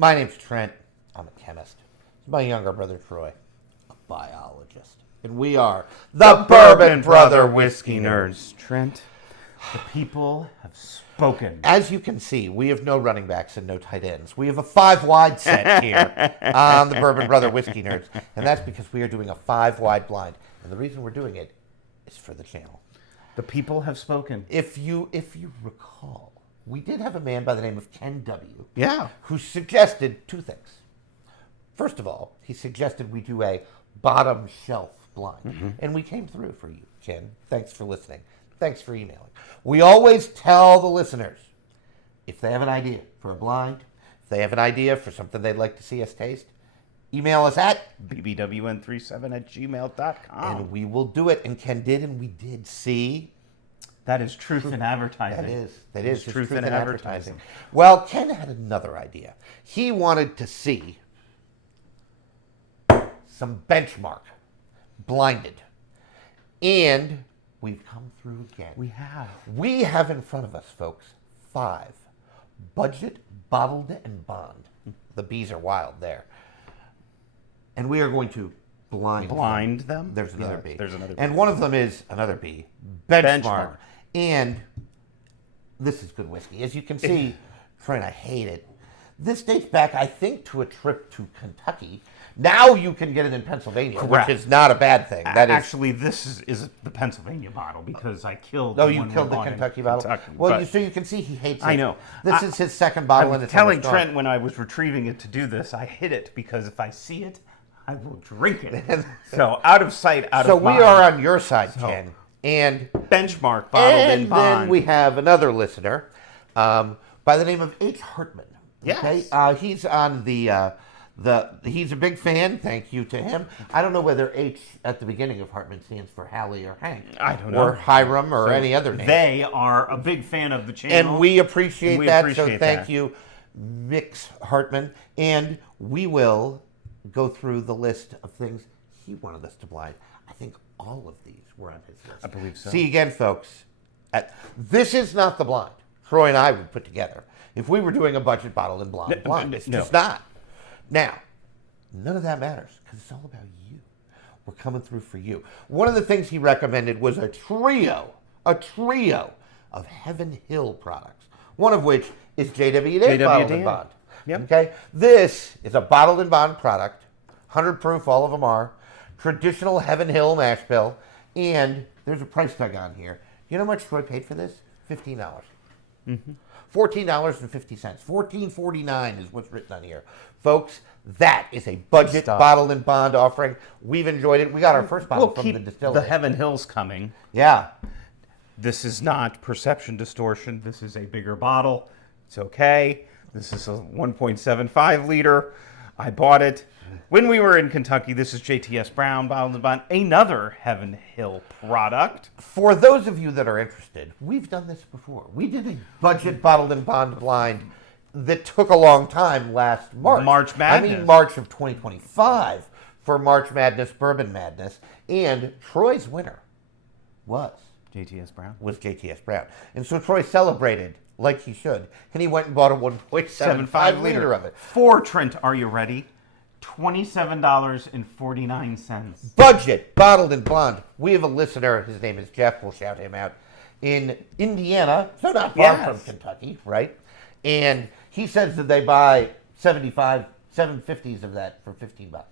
My name's Trent. I'm a chemist. My younger brother, Troy, a biologist. And we are the Bourbon Brother Whiskey Nerds. Trent, the people have spoken. As you can see, we have no running backs and no tight ends. We have a 5-wide set here on the Bourbon Brother Whiskey Nerds. And that's because we are doing a 5-wide blind. And the reason we're doing it is for the channel. The people have spoken. If you recall, we did have a man by the name of Ken W. Yeah. Who suggested two things. First of all, he suggested we do a bottom shelf blind. Mm-hmm. And we came through for you, Ken. Thanks for listening. Thanks for emailing. We always tell the listeners, if they have an idea for a blind, if they have an idea for something they'd like to see us taste, email us at BBWN37@gmail.com. and we will do it. And Ken did, and we did. See? That is truth in advertising. That is truth in advertising. Well, Ken had another idea. He wanted to see some benchmark blinded. And we've come through again. We have. We have in front of us, folks, 5 budget bottled and bond. The bees are wild there. And we are going to blind them. There's another bee. There's another bee. And one of them is another bee. Benchmark. And this is good whiskey. As you can see, Trent, I hate it. This dates back, I think, to a trip to Kentucky. Now you can get it in Pennsylvania, Correct. which is not a bad thing. Actually, this is the Pennsylvania bottle because I killed. Oh, you killed the Kentucky bottle. Kentucky, well, so you can see he hates it. I know. This is his second bottle, and it's telling Trent when I was retrieving it to do this, I hid it because if I see it, I will drink it. So out of sight, out of mind. So we are on your side, Ken, and benchmark bottled and bond. And then we have another listener by the name of H. Hartman. Yes. Okay? He's on he's a big fan. Thank you to him. I don't know whether H at the beginning of Hartman stands for Hallie or Hank. I don't know. Or Hiram or any other name. They are a big fan of the channel. And we appreciate that. So thank you, Mix Hartman. And we will go through the list of things he wanted us to blind. I think all of these were on his list. I believe so. See you again, folks. This is not the blind Troy and I would put together. If we were doing a budget bottle and blind, it's just not. Now, none of that matters because it's all about you. We're coming through for you. One of the things he recommended was a trio of Heaven Hill products, one of which is JWD Bottled and Bond. Yep. Okay? This is a bottled and bond product, 100 proof, all of them are, traditional Heaven Hill mash bill, and there's a price tag on here. You know how much Troy paid for this? $15. Mm-hmm. $14.50. $14.49 is what's written on here. Folks, that is a budget bottled and bond offering. We've enjoyed it. We got our first bottle from the distillery. The Heaven Hill's coming. Yeah. This is not perception distortion. This is a bigger bottle. It's okay. This is a 1.75 liter. I bought it when we were in Kentucky. This is JTS Brown Bottled and Bond, another Heaven Hill product. For those of you that are interested, we've done this before. We did a budget bottled and bond blind that took a long time last March. March Madness. I mean March of 2025 for March Madness, Bourbon Madness. And Troy's winner was JTS Brown. And so Troy celebrated like he should. And he went and bought a 1.75 liter of it. For Trent, are you ready? $27.49. Budget, bottled and blonde. We have a listener, his name is Jeff, we'll shout him out, in Indiana, so not far from Kentucky, right? And he says that they buy 750s of that for $15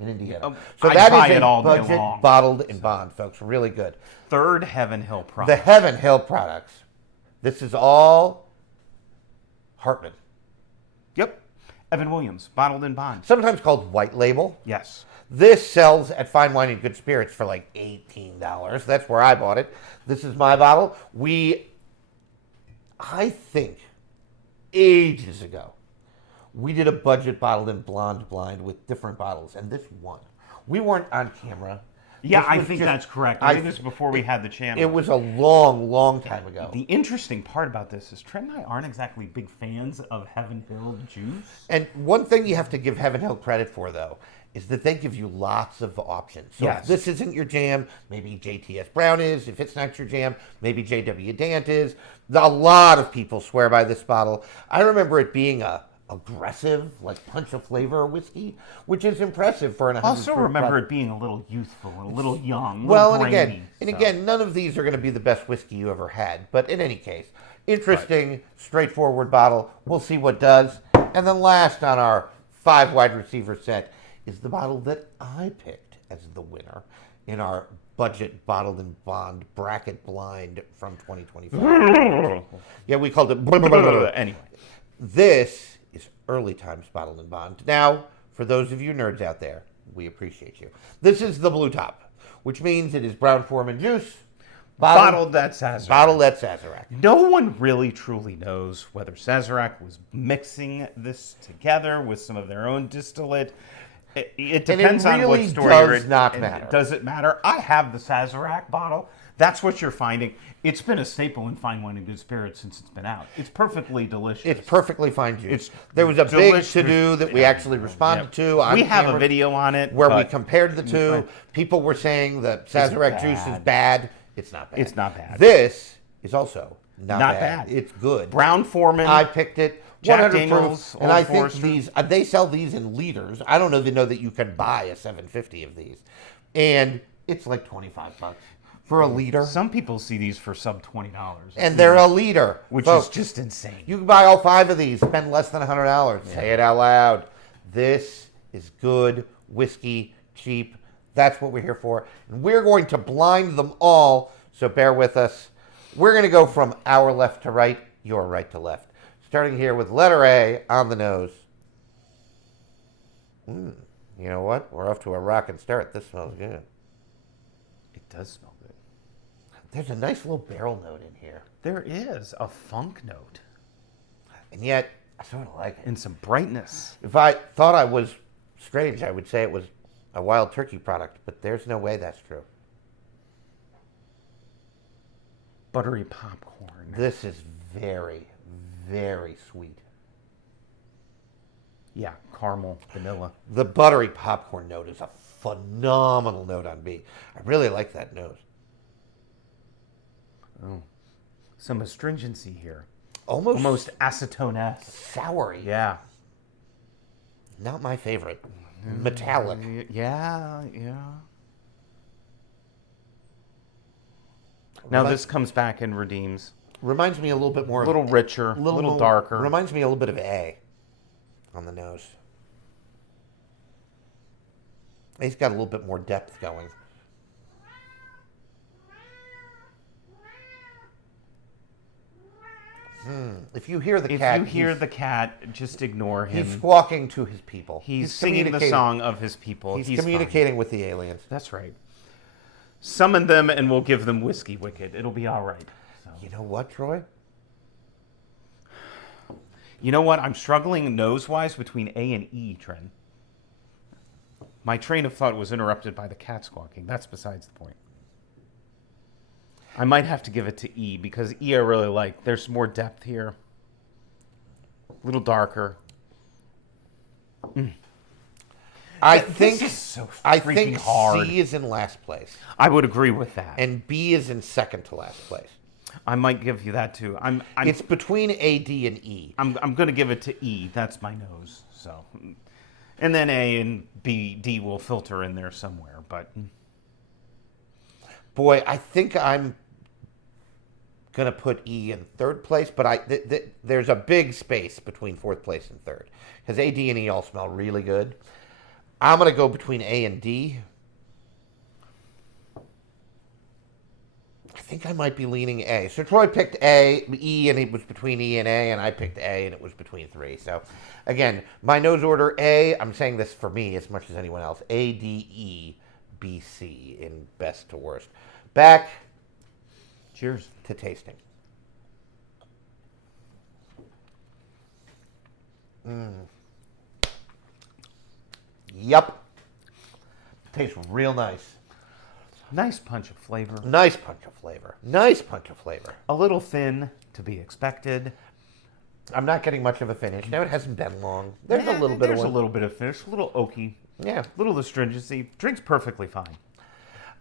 in Indiana. So that is a budget, bottled and bond, folks. Really good. Third Heaven Hill product. The Heaven Hill products. This is all Hartman. Yep. Evan Williams, bottled and bond. Sometimes called white label. Yes. This sells at Fine Wine and Good Spirits for like $18. That's where I bought it. This is my bottle. I think, ages ago, we did a budget bottled and blonde blind with different bottles, and this won. We weren't on camera. Yeah, I think that's correct. I think this was before we had the channel. It was a long, long time ago. The interesting part about this is Trent and I aren't exactly big fans of Heaven Hill juice. And one thing you have to give Heaven Hill credit for, though, is that they give you lots of options. So if this isn't your jam, maybe JTS Brown is. If it's not your jam, maybe JW Dant is. A lot of people swear by this bottle. I remember it being a aggressive, like punch of flavor whiskey, which is impressive for an 100 Also proof remember product. it being a little youthful, a little young, a Well, little and brainy, again, none of these are going to be the best whiskey you ever had. But in any case, interesting, straightforward bottle. We'll see what does. And then last on our 5 wide receiver set is the bottle that I picked as the winner in our budget bottled and bond bracket blind from 2025. Yeah, we called it. Anyway, This is early times bottled and bond. Now, for those of you nerds out there, we appreciate you. This is the blue top, which means it is brown Forman juice. bottled at Sazerac. Bottled at Sazerac. No one really truly knows whether Sazerac was mixing this together with some of their own distillate. It depends on really what story does you're in. not matter. Does it matter? I have the Sazerac bottle. That's what you're finding. It's been a staple in fine wine and good spirits since it's been out. It's perfectly delicious. It's perfectly fine juice. It's There was a big delicious. to-do that we actually responded to. On We have a camera video on it where we but compared the two. People were saying that Sazerac juice is bad. It's not bad. It's not bad. This is also not bad. It's good. Brown Forman. I picked it. Jack 100 Daniels, proof, and Old I think Forester. these they sell these in liters. I don't even know that you can buy a 750 of these, and it's like $25 for a liter, Some people see these for sub $20. and they're a liter, which folks. is just insane. You can buy all 5 of these, spend less than $100. Say it out loud. This is good whiskey, cheap. That's what we're here for, and we're going to blind them all. So bear with us. We're going to go from our left to right, your right to left. Starting here with letter A on the nose. You know what? We're off to a rocking start. This smells good. It does smell good. There's a nice little barrel note in here. There is a funk note And yet, I sort of like it. and some brightness. If I thought I was strange, I would say it was a wild turkey product, but there's no way that's true. Buttery popcorn. This is very, very sweet. Yeah, caramel, vanilla. The buttery popcorn note is a phenomenal note on B. I really like that nose. Oh, some astringency here. Almost Acetone-esque. soury. Yeah. Not my favorite. Metallic. Yeah. Now this comes back and redeems. Reminds me a little bit more A little richer, a little more- darker. Reminds me a little bit of A on the nose. He's got a little bit more depth going. If you hear the If cat, you hear the cat, just ignore him. he's squawking to his people. He's singing the communicating- song of his people. He's fine. communicating with the aliens. That's right. Summon them and we'll give them whiskey wicked. It'll be all right. So. You know what, Troy? You know what? I'm struggling nose-wise between A and E, Trent. My train of thought was interrupted by the cat squawking. That's besides the point. I might have to give it to E because E I really like. There's more depth here. A little darker. I This think is so I freaking think hard. C is in last place I would agree with that. and B is in second to last place. I might give you that too. It's between A, D, and E. I'm going to give it to E. That's my nose. So, and then A and B, D will filter in there somewhere. But Boy, I think I'm gonna put E in third place, but there's a big space between fourth place and third because A, D, and E all smell really good. I'm gonna go between A and D. I think I might be leaning A. So Troy picked E, and it was between E and A, and I picked A, and it was between 3. So, again, my nose order A. I'm saying this for me as much as anyone else. A, D, E, B, C in best to worst. Back cheers. to tasting. Yup. Tastes real nice. Nice punch of flavor. Nice punch of flavor. Nice punch of flavor. A little thin to be expected. I'm not getting much of a finish. Now it hasn't been long. There's a little bit of There's a one. little bit of finish. A little oaky. Yeah. A little astringency. Drinks perfectly fine.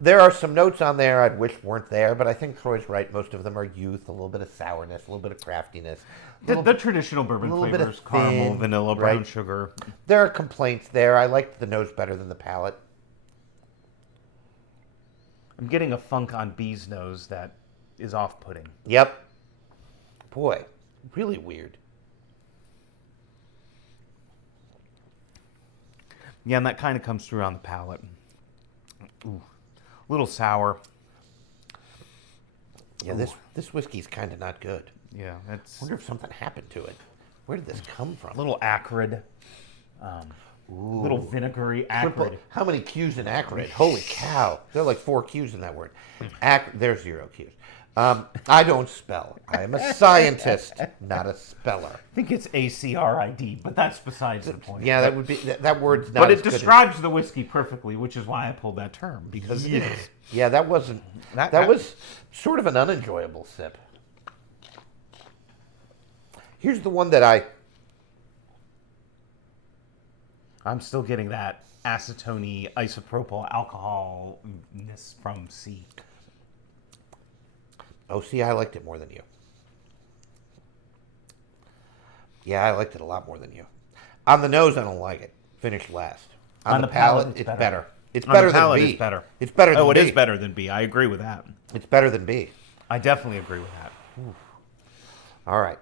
There are some notes on there I'd wish weren't there, but I think Troy's right. Most of them are youth, a little bit of sourness, a little bit of craftiness. The traditional bourbon little bit of flavors, caramel, thin, vanilla, brown right? sugar. There are complaints there. I liked the nose better than the palate. I'm getting a funk on B's nose that is off-putting. Yep. Boy, really weird. Yeah, and that kind of comes through on the palate. Ooh, a little sour. Yeah, this whiskey's kind of not good. Yeah, I it's wonder if something happened to it. Where did this come from? a little acrid. A little vinegary, acrid. How many Q's in acrid? Holy cow. There are like 4 Q's in that word. There's 0 Q's. I don't spell. I am a scientist, not a speller. I think it's ACRID, but that's besides the point. Yeah, that would be that word's not. But as it good as- describes the whiskey perfectly, which is why I pulled that term, because it is. Yeah, that wasn't. That was sort of an unenjoyable sip. Here's the one that I'm still getting that acetone isopropyl alcoholness from C. Oh, see, I liked it more than you. Yeah, I liked it a lot more than you. On the nose, I don't like it. Finished last. On the palate, it's better. It's better than B. It's better. It's better than Oh, B. it is better than B. I agree with that. It's better than B. I definitely agree with that. All right.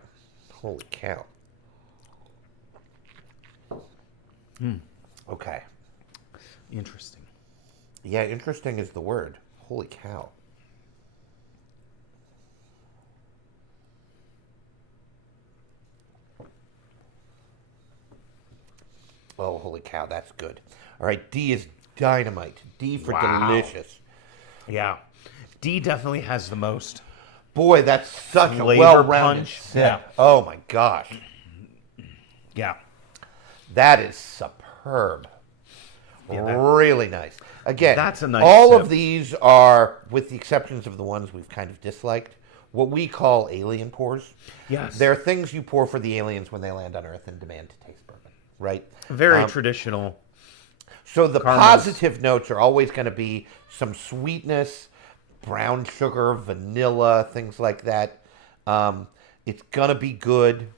Holy cow. Okay. Interesting. Yeah, interesting is the word. Holy cow. Oh, holy cow, that's good. All right, D is dynamite. D for Wow. delicious. Yeah. D definitely has the most. Boy, that's such a Flavor well-rounded punch. sip. Yeah. Oh, my gosh. Yeah. That is superb. Yeah, that- Really nice. Again, That's a nice all sip. of these are, with the exceptions of the ones we've kind of disliked, what we call alien pours. Yes. They're things you pour for the aliens when they land on Earth and demand to taste bourbon, right? Very traditional. So the caramels. positive notes are always going to be some sweetness, brown sugar, vanilla, things like that. It's going to be good.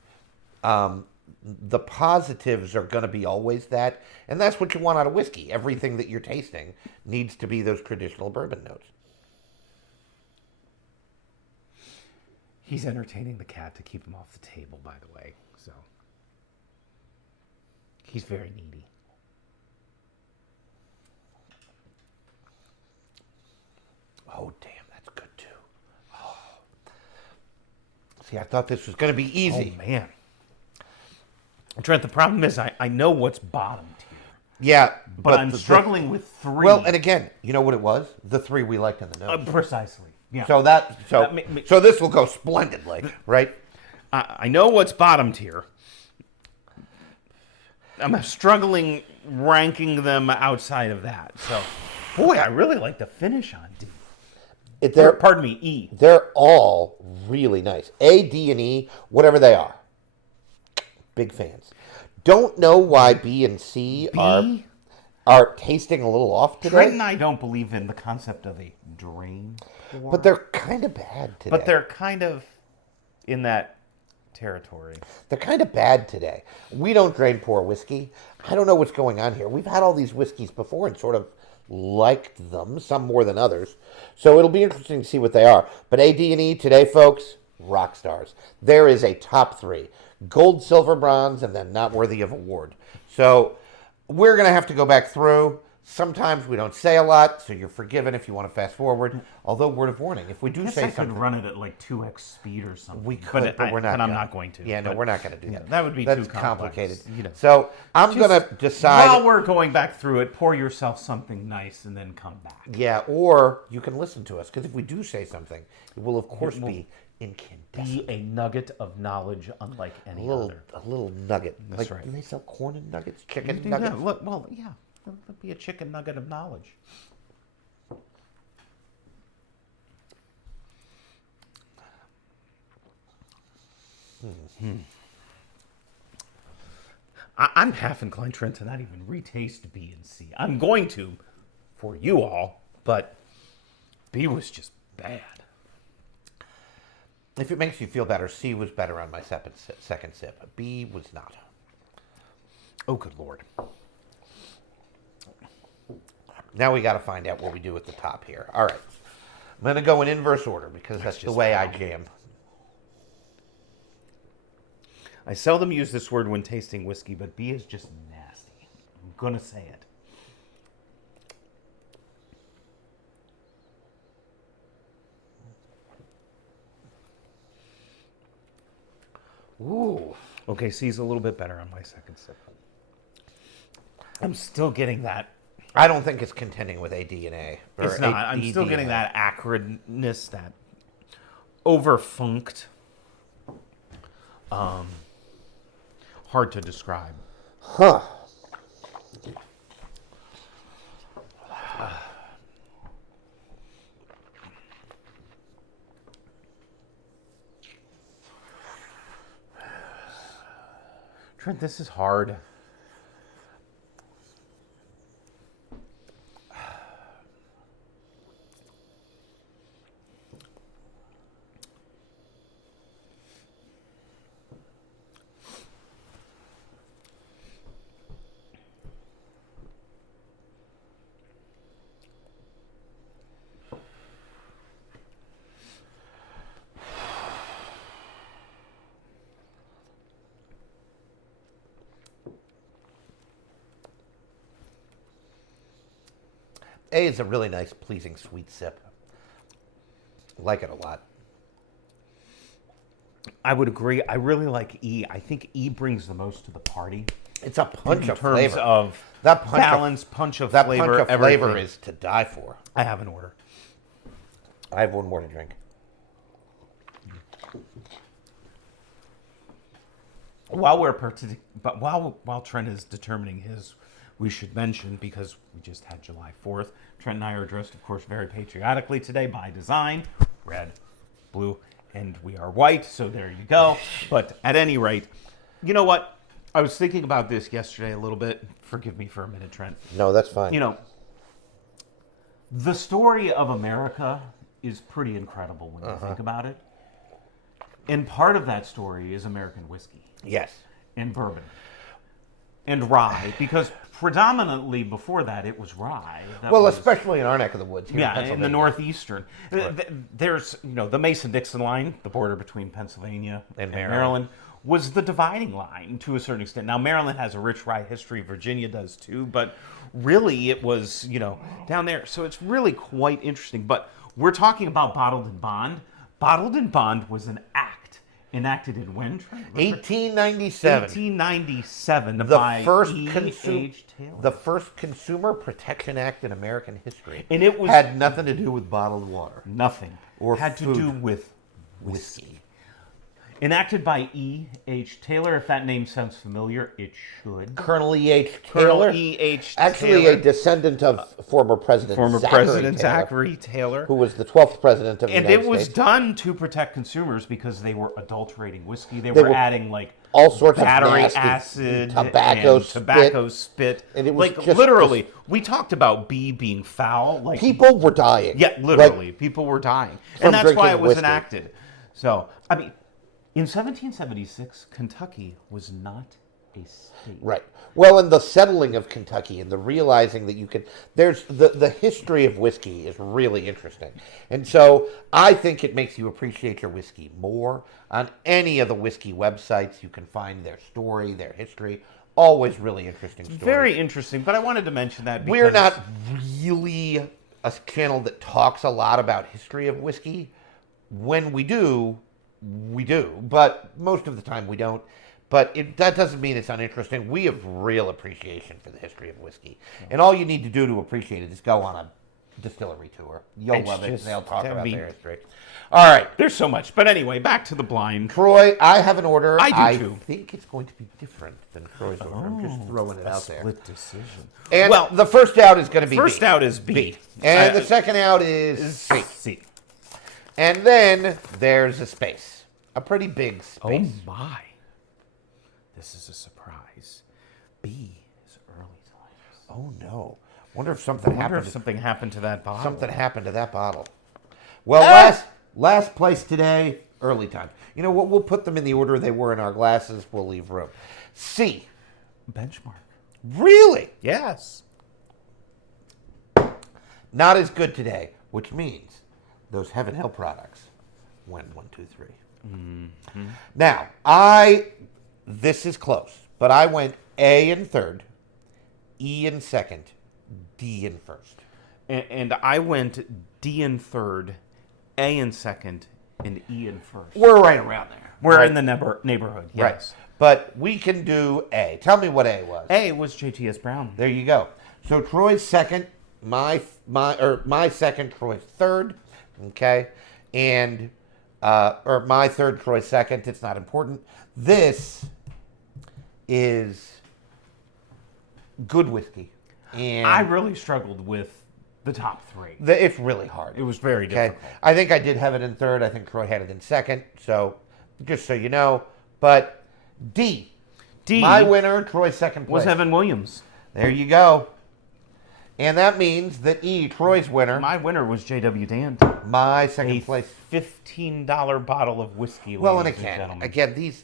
The positives are going to be always that. And that's what you want out of whiskey. Everything that you're tasting needs to be those traditional bourbon notes. He's entertaining the cat to keep him off the table, by the way. So he's very needy. Oh, damn, that's good too. Oh. See, I thought this was going to be easy. Oh, man. Trent, the problem is I know what's bottomed here. Yeah, But I'm struggling with 3. Well, and again, you know what it was? The 3 we liked in the notes. Precisely. Yeah. So this will go splendidly, right? I know what's bottomed here. I'm struggling ranking them outside of that. So, boy, I really like the finish on D. Pardon me, E. They're all really nice. A, D, and E, whatever they are. Big fans. Don't know why B and C are tasting a little off today. Trent and I don't believe in the concept of a drain pour. But they're kind of bad today. But they're kind of in that territory. They're kind of bad today. We don't drain pour whiskey. I don't know what's going on here. We've had all these whiskeys before and sort of liked them, some more than others. So it'll be interesting to see what they are. But A, D, and E today, folks, rock stars. There is a top 3. Gold, silver, bronze, and then not worthy of award. So we're going to have to go back through. Sometimes we don't say a lot, so you're forgiven if you want to fast forward. Although, word of warning, if we do say I could something, run it at like 2x speed or something. we could, but we're not. But I'm not going to. Yeah, no, But we're not going to do yeah, that. that would be That's too complex, complicated. you know. So I'm going to decide. While we're going back through it, pour yourself something nice and then come back. Yeah, or you can listen to us, because if we do say something, it will of course be incandescent. Be a nugget of knowledge unlike any other. A little nugget. That's like, right. Do they sell corn and nuggets? Chicken Yeah, nuggets? well, yeah. That'd be a chicken nugget of knowledge. I'm half inclined, Trent, to not even retaste B and C. I'm going to, for you all, but B was just bad. If it makes you feel better, C was better on my second sip. B was not. Oh, good Lord. Now we got to find out what we do at the top here. All right. I'm going to go in inverse order because that's the way I jam. I seldom use this word when tasting whiskey, but B is just nasty. I'm going to say it. Ooh. Okay, C's a little bit better on my second sip. I'm still getting that. I don't think it's contending with AD and A. It's not. I'm still getting that acridness, that overfunked. Hard to describe. Huh. Trent, this is hard. A is a really nice, pleasing, sweet sip. I like it a lot. I would agree. I really like E. I think E brings the most to the party. It's a punch in of terms flavor. of That punch balance, punch of that flavor. punch of everything. flavor is to die for. I have an order. I have one more to drink. While Trent is determining his, we should mention, because we just had July 4th, Trent and I are dressed, of course, very patriotically today by design. Red, blue, and we are white, so there you go. But at any rate, you know what? I was thinking about this yesterday a little bit. Forgive me for a minute, Trent. No, that's fine. You know, the story of America is pretty incredible when you think about it. And part of that story is American whiskey. Yes. And bourbon. And rye, because predominantly before that it was rye. Well, especially in our neck of the woods here. Yeah, in the Pennsylvania. northeastern. Right. There's, the Mason-Dixon line, the border between Pennsylvania and Maryland. Maryland, was the dividing line to a certain extent. Now, Maryland has a rich rye history, Virginia does too, but really it was, down there. So it's really quite interesting. But we're talking about Bottled and Bond. Bottled and Bond was an act enacted in when? 1897. 1897 by E.H. Taylor. The first Consumer Protection Act in American history. And it was had nothing to do with bottled water. Nothing. Or had food. to do with whiskey. Enacted by E.H. Taylor. If that name sounds familiar, it should. Colonel E.H. Taylor. Colonel E.H. Actually, Taylor. a descendant of former President Zachary Taylor. Who was the 12th president of the United States. And it was done to protect consumers because they were adulterating whiskey. They were adding, all sorts battery of acid, tobacco spit. And it was literally, we talked about B being foul. People were dying. Yeah, literally, people were dying. And that's why it was enacted. So, in 1776, Kentucky was not a state. Right. Well, and the settling of Kentucky and the realizing that you can, there's the history of whiskey is really interesting. And so I think it makes you appreciate your whiskey more. On any of the whiskey websites, you can find their story, their history. Always really interesting stories. Very interesting, but I wanted to mention that because we're not really a channel that talks a lot about history of whiskey. When we do, but most of the time we don't. But that doesn't mean it's uninteresting. We have real appreciation for the history of whiskey. And all you need to do to appreciate it is go on a distillery tour. You'll love it. They'll talk about their history. All right. There's so much. But anyway, back to the blind. Troy, I have an order. I do too. I think it's going to be different than Troy's order. I'm just throwing it out there. Split decision. And the first out is going to be First B. out is B. And the second out is C. And then there's a space. A pretty big space. Oh, my. This is a surprise. B is early times. Oh, no. Wonder if something happened. Something happened to that bottle. Something happened to that bottle. Well, last place today, early time. You know what? We'll put them in the order they were in our glasses. We'll leave room. C. Benchmark. Really? Yes. Not as good today, which means those Heaven Hill products went 1, 2, 3. Mm-hmm. Now, this is close, but I went A in third, E in second, D in first. And I went D in third, A in second, and E in first. We're right around there. We're right? in the neighborhood, yes. Right. But we can do A. Tell me what A was. A was JTS Brown. There you go. So Troy's second, my second, Troy's third. Okay, and or my third, Troy's second. It's not important. This is good whiskey, and I really struggled with the top three. It's really hard. It was very difficult. I think I did have it in third. I think Troy had it in second. So just so you know, but D, my winner, Troy's second place was Evan Williams. There you go. And that means that E, Troy's winner. My winner was J.W. Dant. My second place. $15 bottle of whiskey. Well, and again, these,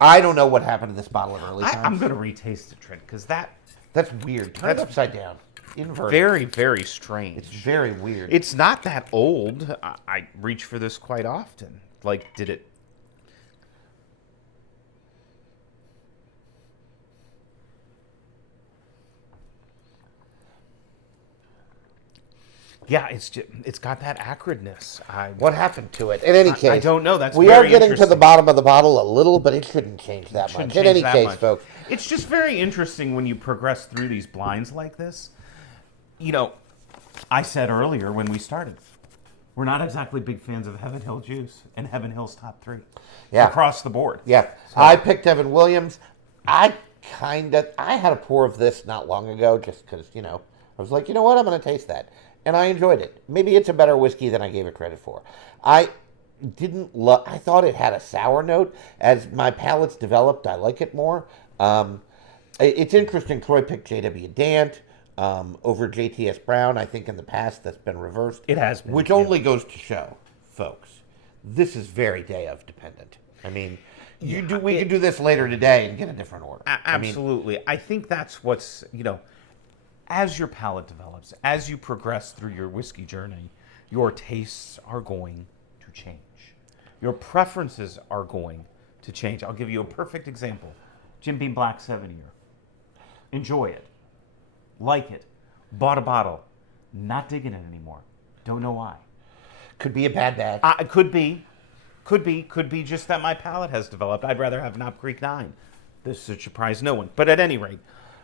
I don't know what happened to this bottle at early times. I'm going to retaste it, Trent, because that's weird. That's upside down. Inverted. Very, very strange. It's very weird. It's not that old. I reach for this quite often. Like, did it? Yeah, it's got that acridness. What happened to it? In any case, I don't know. We are getting to the bottom of the bottle a little, but it shouldn't change that much. In any case, folks, it's just very interesting when you progress through these blinds like this. You know, I said earlier when we started, we're not exactly big fans of Heaven Hill Juice and Heaven Hill's top three. Yeah, across the board. Yeah, so. I picked Evan Williams. I had a pour of this not long ago, just because I was like, you know what, I'm going to taste that. And I enjoyed it. Maybe it's a better whiskey than I gave it credit for. I thought it had a sour note. As my palate's developed, I like it more. It's interesting. Troy picked J.W. Dant over JTS Brown. I think in the past that's been reversed. It has been. Which only goes to show, folks, this is very day of dependent. I mean, we could do this later today and get a different order. Absolutely. I think that's what's, as your palate develops, as you progress through your whiskey journey, your tastes are going to change. Your preferences are going to change. I'll give you a perfect example. Jim Beam Black 7-year. Enjoy it. Like it. Bought a bottle. Not digging it anymore. Don't know why. Could be a bad batch. Could be. Could be just that my palate has developed. I'd rather have Knob Creek 9. This should surprise no one. But at any rate,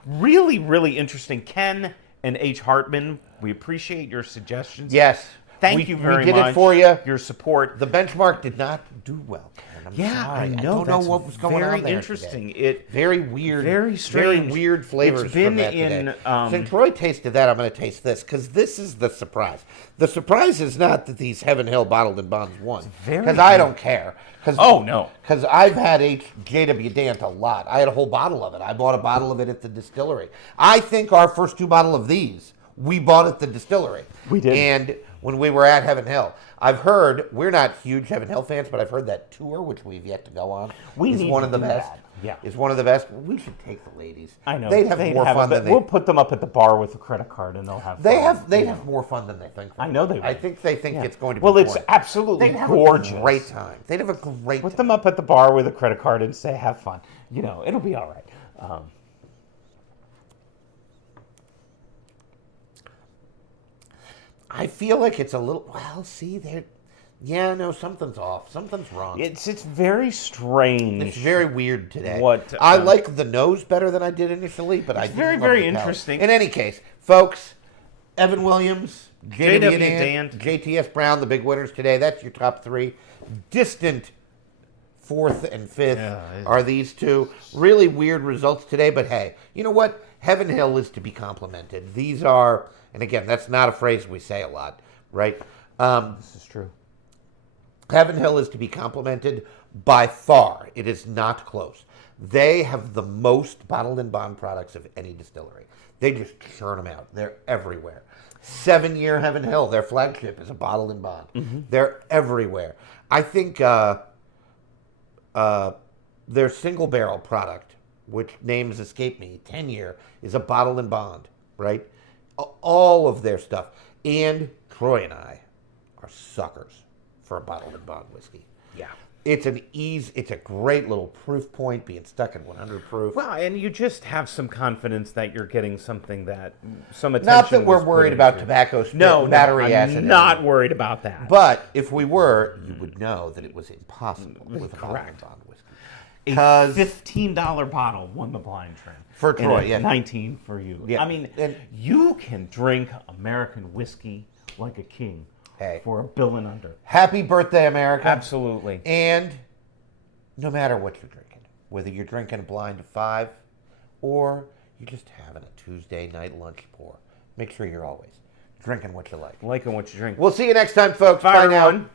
really, really interesting. Ken and H. Hartman, we appreciate your suggestions. Yes. Thank you very much. We did it for you. Your support. The benchmark did not do well, Ken. I'm sorry. I know. I don't know what was going on there. Very interesting. Today. Very weird. Very strange. Very weird flavors it's been from that in, today. Since Troy tasted that, I'm going to taste this, because this is the surprise. The surprise is not that these Heaven Hill Bottled in Bonds won, because I don't care. No. Because I've had J.W. Dant a lot. I had a whole bottle of it. I bought a bottle of it at the distillery. I think our first 2 bottles of these, we bought at the distillery. We did. And when we were at Heaven Hill, I've heard, we're not huge Heaven Hill fans, but I've heard that tour, which we've yet to go on, is one of the best. Yeah. Is one of the best. We should take the ladies. I know. They'd have more fun than they... We'll put them up at the bar with a credit card and they'll have fun. They'd have more fun than they think. I know they would. I think they think it's going to be Well, it's boring. absolutely They'd have gorgeous. a great time. They'd have a great Put time. them up at the bar with a credit card and say, have fun. It'll be all right. I feel like it's a little... Well, see, there... Yeah, no, something's off. Something's wrong. It's very strange. It's very weird today. I like the nose better than I did initially, but I didn't very, love very the palate. interesting. In any case, folks, Evan Williams, J.W. Dant, Dant, JTS Brown, the big winners today. That's your top 3. Distant 4th and 5th are these 2. Really weird results today, but hey, you know what? Heaven Hill is to be complimented. These are, and again, that's not a phrase we say a lot, right? This is true. Heaven Hill is to be complimented by far. It is not close. They have the most bottled in bond products of any distillery. They just churn them out. They're everywhere. 7-year Heaven Hill, their flagship, is a bottled in bond. They're everywhere. I think their single barrel product, which names escape me, 10-year, is a bottled in bond, right? All of their stuff. And Troy and I are suckers for a bottled in bond whiskey. Yeah. It's a great little proof point, being stuck in 100 proof. Well, and you just have some confidence that you're getting something that some attention. Not that we're was put worried about into. tobacco spit, No, battery I'm acid. not worried about that. But if we were, you would know that it was impossible with a bottled in bond whiskey. A Because $15 bottle won the blind trend. For Troy, and a yeah. 19 for you. Yeah. I mean, And- you can drink American whiskey like a king for $1 billion and under. happy birthday, America. Absolutely. And no matter what you're drinking, whether you're drinking a blind of 5 or you're just having a Tuesday night lunch pour, make sure you're always drinking what you like. Liking what you drink. We'll see you next time, folks. Bye, Bye now. everyone.